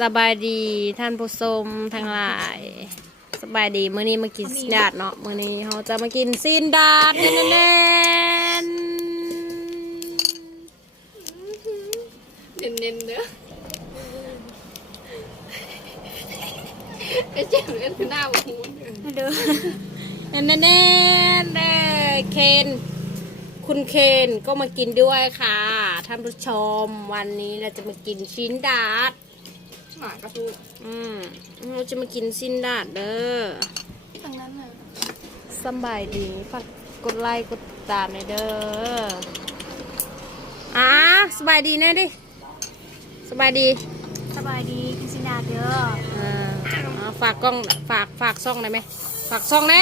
สบายดีท่านผู้ชมทั้งหลาย สบายดีมื้อนี้มากินซีนดาดเนาะมื้อนี้เราจะมากินซีนดาดแน่นเน้นๆเด้อไอ้เจ็บเล่นหน้าหูเด้อๆเด้อแน่นๆเด้อเคนคุณเคนก็มากินด้วยค่ะท่านผู้ชมวันนี้เราจะมากินชิ้นดาด หมากระทูอืมเราจะมากินซินดาดเด้อทางนั้นน่ะสำบายดีฝากกดไลค์กดติดตามหน่อยเด้ออ่าสบายดีแน่ดิสบายดีสบายดีกินซินดาเด้ออ่าอ่าฝากกล้องฝากฝากซ่องได้ไหมฝากซ่องแน่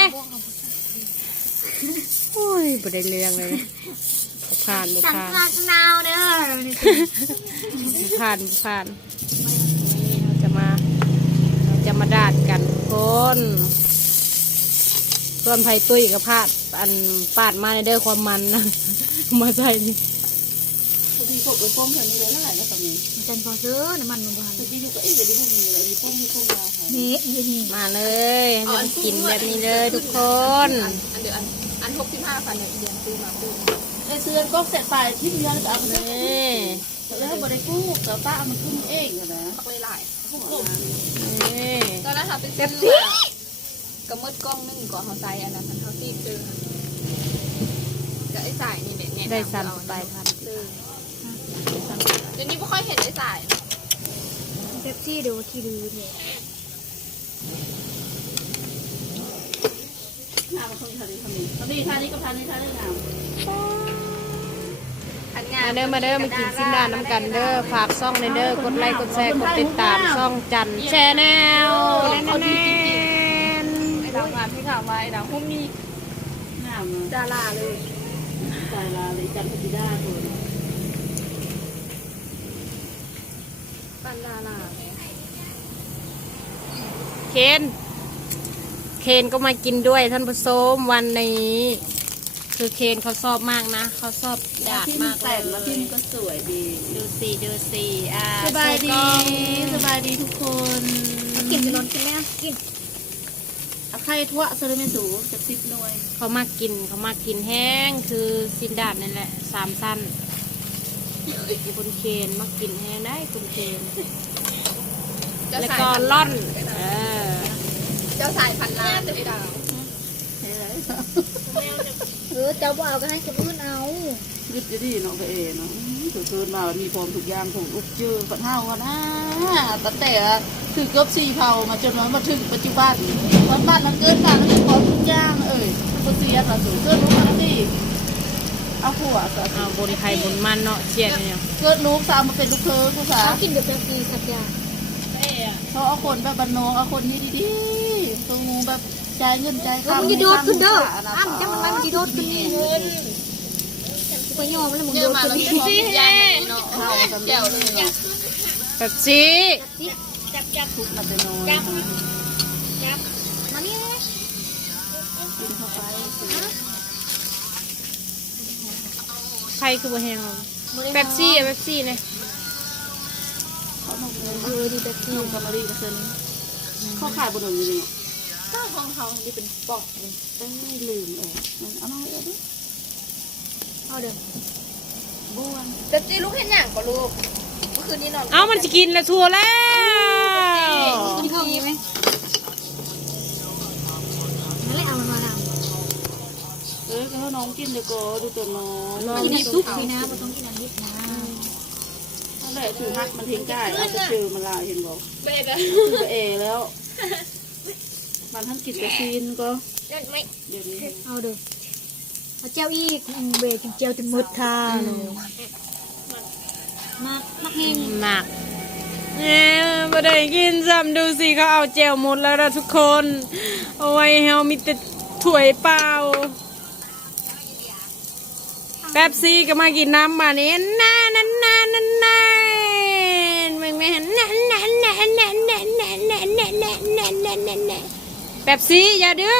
โอ้ยบ่ได้เรื่องเลยบ่ผ่านบ่สั่งผ่านพลาดนาวเด้อบ่ผ่านบ่ผ่านวันนี้เราจะมาเราจะมาดาดกัน ทุกคนส่วนไผ่ตุ้ยกับพาด อันปาดมาในเด้อความมันนะมาใส่นี่พอดีพวกไอ้ป้อมแถวนี้เลยนั่นแหละก็ตรงนี้จันพอซื้อน้ำมันมันบ้านพอดีอยู่ก็เอ๊ะเดี๋ยวนี้พวกมีอะไรมีป้อมมีป้อมยาค่ะนี่อีนี่มาเลยให้มันกินแบบนี้เลยทุกคนอันเดียวอันอันหกสิบห้าพันเนี่ยเดือนซื้อมาปุ๊บไอ้เตือนก็เสร็จไปที่เดือนจะเอาไปนี่แล้วบ่ได้กู้แต่ป้าเอามันขึ้นเองนะปักเลยหลายพวกลูก นี่ตอนนั้นเขาไปซื้อกระมืดกล้องนึงก่อนเขาใส่อันนั้นเขาซีดเจอกับไอ้สายนี่เนี่ยเนี่ยได้สั่นไปพันเจอเดี๋ยวนี้ไม่ค่อยเห็นไอ้สายเป๊ปซี่เดี๋ยวที่ดื้อเนี่ยงามมันคงทำนี้ทำนี้ทำนี้ท่านี้ก็ท่านี้ท่านี้งามอันงา มาเด้อมาเด้อมากินซินดาน้ำกันเด้อฝากซ่องในเด้อกดไลค์กดแชร์กดติดตามซ่องจันแชนแนลแน่นไอ้ดาวงานที่ข่าวมาไอ้ดาวหุ้มมีงามนะดาราเลยตายลาเลยจันทร์พิดาคนปันดาราเลยเคนเคนก็มากินด้วยท่านผู้ชมวันนี้ คือเคนเขาชอบมากนะ เขาชอบดาดที่มากเลแต่งแล้วที่ยก็สวยดีดูสิดูสิอ่าสบายดีใส่กล้องสบายดีทุกคนกินจะนอนกินแล้วกินอะใครทั่วเซอร์เมสูจะซิบหน่วยเขามากินเขามากินแห้งคือซินดาดนั่นแหละสามสั้นคุณเคนมากินแห้งได้คุณเคนเจ้าแล้วสายก็พันธุ์ล่อนเออ เจ้าสายพันธุ์ล้านไอ้ดาว เฮ้ยเออเจ้าบ่เอาก็ให้คนอื่นเอายึดจะดีเนาะไปเอเนาะถือคืนมามีพร้อมทุกอย่างถูกอุกจือปัดห้าวกันนะตั้งแต่ถือยบสี่เผามาจนมาถึงปัจจุบันวันบ้านมันเกินกันแล้วพร้อมทุกอย่างเอ้ยก็เสียภาษีเกินรู้มันดีเอาผัวก็เอาบนไข่บนมันเนาะเชียดเนี่ยเกิดลูกสาวมาเป็นลูกเธอกูสาเอากินเดี๋ยวจะกีสักอย่างเขาเอาคนแบบบันนองเอาคนนี้ดีๆตัวงูแบบ ใจเงินใจข้ามันจะโดดขึ้นเด้ออ้ำจังมันมันจะโดดขึ้นนี่ไปยอมแล้วมึงโดดขึ้นนี่จับจีจับจับจับจับมานี่เข้ไปใครคือบัวแฮงเป๊ปซี่อะบซี่เลยเขาบอกเลยดีเป๊ปซี่กับมารีกับเซนเขาขายบนหนุ่มอยู่เลย เจ้าของเขานี่เป็นปอกเอ้ยลืมเออเอามาเอาดิเอาเดี๋ยวบ้วนแต่จีลูกเห็นอย่างก็ลูกเมื่อคืนนี้นอนเอามันจะกินแล้วทัวแล้วกินข้าวยังไหมนั่นแหละเอามันมาทเออก็ให้น้องกินเดี๋ยวก็ดูตัวน้องำกินน้ำซุปสินะไม่ต้องกินน้ำดิบนะนั่นแหละถือหักมันทิ้งได้เอาไปเจอมันลายเห็นบอกเบ๊ะคือไปเอแล้ว มันท่านกินกระซีนก็เล่นไหมเดี๋ยวนี้เอาเดี๋ยวเอาเจ้าอีกเบรกินเจียวจนหมดค่ะเลยมากมากแห้งหนักเนี่ยบ่ได้กินซ้ำดูสิเขาเอาเจลหมดแล้วนะทุกคน เอาไว้ให้เฮามีแต่ถ้วยเปล่าแป๊บซี่ก็มากินน้ำมานี่น่านั่นน่านั่นน่ามึงไม่เห็นน่าน่าน่าน่าน่าน่าน่าน่าน่าน่าน่าน่าน่า แป๊บซี่อย่าดื้อ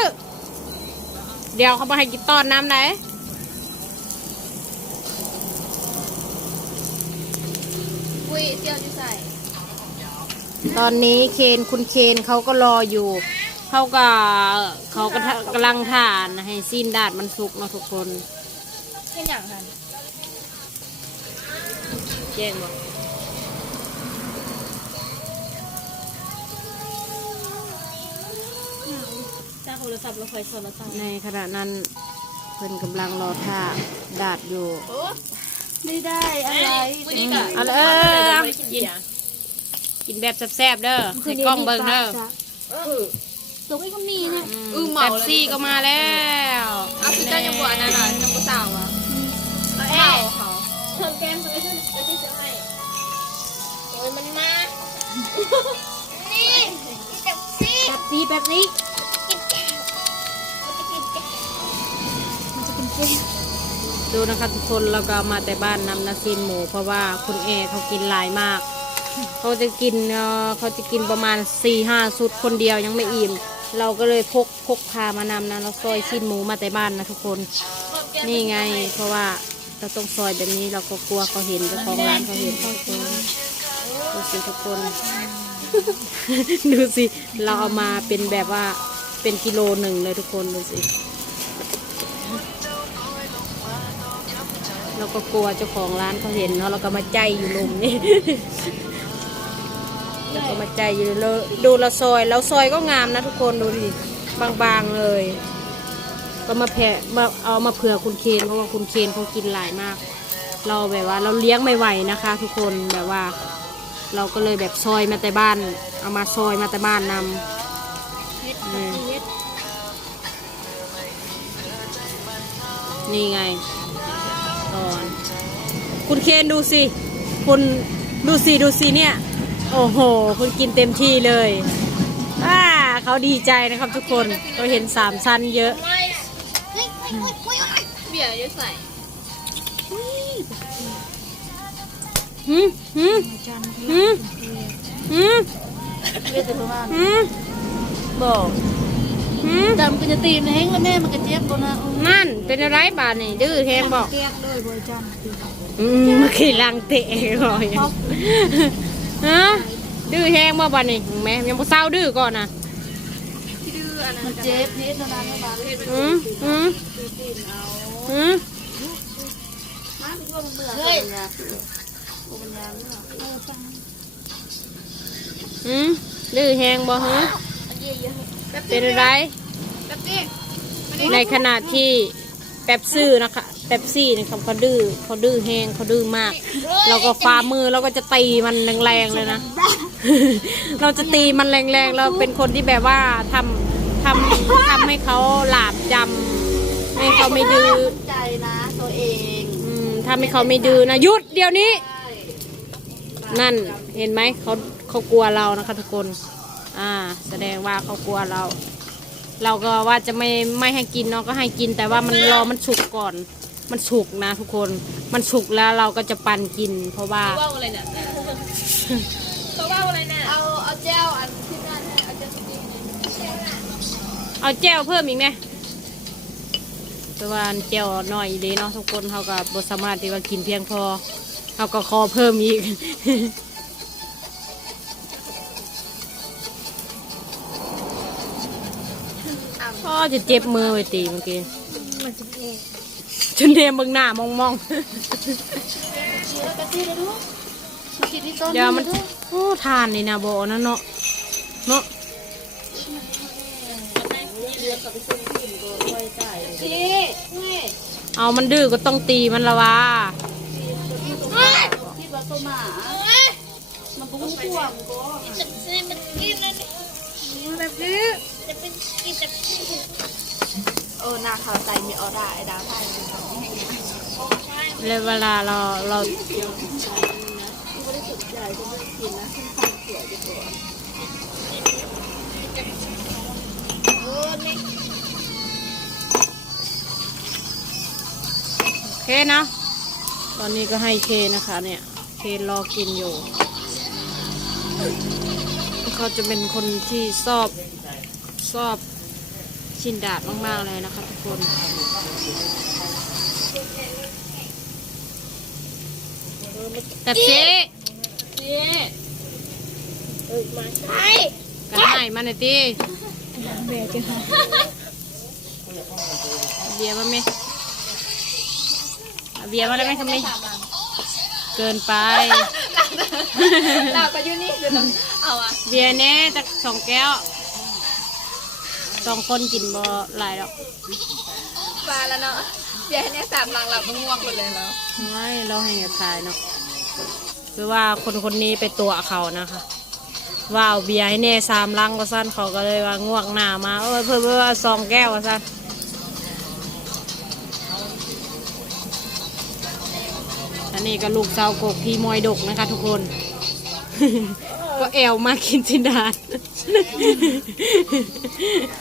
เดี๋ยวเขามาให้กินตอนน้ำไหนคุยเจียวจะใส่ ตอนนี้เคนคุณเคนเขาก็รออยู่ เขาก็เขาก็กำลังทานให้สิ้นดาดมันสุกเนาะทุกคนแค่อย่างนั้นแจ้งบ่จ้า รศัพท์เราคอยโทรศัพท์ในขณะนั้นเพิ่นกำลังรอท่าดาดอยู่ ไม่ได้อะไรวันนี้ก็เอาเลยเออกินกินแบบแซ่บๆเด้อให้กล้องเบิ่งเด้อตรงไอ้คนนี้นะอืมแป๊บซี่ก็มาแล้วเอาพี่เจ้ายังบวชนั่นน่ะยังบวชสาวอะเอาแอลเขาเพิ่มแก้มไปที่ไปที่เสือให้โอ้ยมันมา นี่เจ็บสิแป๊บซี่แป๊บซี่ ดูนะคะทุกคนเราก็มาแต่บ้านนำนาซีนหมู เพราะว่าคุณเอเขากินหลายมาก เขาจะกินเอ่อเขาจะกินประมาณ4ี่ห้าสุดคนเดียวยังไม่อิ่ม เราก็เลยพกพกพามานำนะเราซอยชิ้นหมูมาแต่บ้านนะทุกคน นี่ไง เพราะว่าเราต้องซอยแบบนี้เราก็กลัวเขาเห็นเจ้าของร้านเขาเห็นทุกคนดูสิทุกคน ดูสิเราเอามาเป็นแบบว่าเป็นกิโลหนึ่งเลยทุกคนดูสิ เราก็กลัวเจ้าของร้านเขาเห็นเนาะเราก็มาใจอยู่ลุมนี่แล้วก็มาใจอยู่เลยดูเราซอยเราซอยก็งามนะทุกคนดูดิบางๆเลย ก็มาแผ่มาเอามาเผื่อคุณเคนเพราะว่าคุณเคนเขากินหลายมาก เราแบบว่าเราเลี้ยงไม่ไหวนะคะ ทุกคนแบบว่า เราก็เลยแบบซอยมาแต่บ้าน เอามาซอยมาแต่บ้านนำนี่ไง คุณเคนดูสิ คุณดูสิดูสิเนี่ย โอ้โห คุณกินเต็มที่เลยอ่าเขาดีใจนะครับทุกคนเขาเห็นสามชั้นเยอะเบียร์จะใส่หืมหืมหืมหืมเรียกแต่ประมาณหืมบอก หืมจำก็จะตีมในแห้งแล้วแม่มันก็เจ็บปนะนั่นเป็นอะไรบาดนี่ดื้อแฮงบอกแกกเลยบริจำอืมเมื่อกี้ลังเตะก่อนฮะดื้อแฮงบ่บาดนี่เห็นไหมยังบ่เศร้าดื้อก่อนนะดื้ออันนั้นมันเจ็บนิดเท่านั้นเท่านั้นอืมอืมอืมเฮ้ยอืมดื้อแฮงบ่ฮะ เป็นอะไรแป๊บซี่ในขณะที่แป๊บซี่นะคะแป๊บซี่นะครับเขาดื้อเขาดื้อแฮงเขาดื้อมาก เราก็ฟ้ามือเราก็จะตีมันแรงๆเลยนะ เราจะตีมันแรงๆเราเป็นคนที่แบบว่าทำทำทำให้เขาหลาบจำให้เขาไม่ดื้อใจนะตัวเองอืมทำให้เขาไม่ดื้อนะหยุดเดี๋ยวนี้ นั่นเห็นไหมเขาเขากลัวเรานะคะทุกคน อ่า แสดงว่าเขากลัวเรา เราก็ว่าจะไม่ไม่ให้กินเนาะก็ให้กิน แต่ว่ามันรอมันสุกก่อน มันสุกนะทุกคน มันสุกแล้วเราก็จะปั่นกิน เพราะว่าเขาว่าอะไรเนี่ยเขาว่าอะไรเนี่ยเอาเอาแจ้วอันที่นั่นเอาแจ้วจริงเอาแจ้วเพิ่มอีกไหมแต่ว่าแจ้วน้อยดีเนาะทุกคนเขาก็บสามารถที่ว่ากินเพียงพอเขาก็ขอเพิ่มอีก จะเจ็บมือไปตีเมื่อกี้มันจะเองจนเนมเบิ่งหน้ามองมองเดี๋ยวมันโอ้ทานนี่นะโบนั่นเนาะเนาะเอามันดื้อก็ต้องตีมันละวะที่วัดตัวหมามันปุ้งพ่วงก็เออนาขาใจมีออร่าไอ้ดาวไทยเลยเวลาเราเราโอเคนะ ตอนนี้ก็ให้เคนะคะ เนี่ย เครอกินอยู่ เขาจะเป็นคนที่ชอบ ชอบชินดาดมาก ๆ เลยนะคะทุกคนแบบเจ๊นี่เอ้ยมาใช่ก็ให้มันหน่อยตีเบียร์มาไหมเบียร์มาได้ไหมคำนี้เกินไปเราก็อยู่นี่เดี๋ยวต้องเอาอะเบียร์เนี้จากสองแก้ว สองคนกินบ่หลายดอกปลาแล้วเนาะเดี๋ยวให้เนี่ยสามลังเราต้องง่วงหมดเลยแล้วไม่เราให้เงินขายเนาะคือว่าคนคนนี้ไปตัวเขานะคะ ว่าเอาเบียร์ให้แน่สามลังก็สั้นเขาก็เลยว่าง่วงหน้ามาเออเพื่อเพื่อว่าสองแก้วก็สั้นอันนี้ก็ลูกสาวกกพี่มอยดกนะคะทุกคน ก็แอวมากินสิดาดเ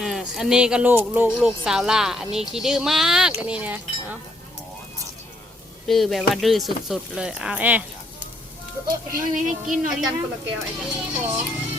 อออันนี้ก็ลูกลูกลูกสาวล่า อันนี้ขี้ดื้อมากอันนี้เนี่ยเอาดื้อแบบว่าดื้อสุดๆเลย เอาแอะไม่ไม่ให้กินหน่อยไอ้จันะนคนละแก้วไอ้จัน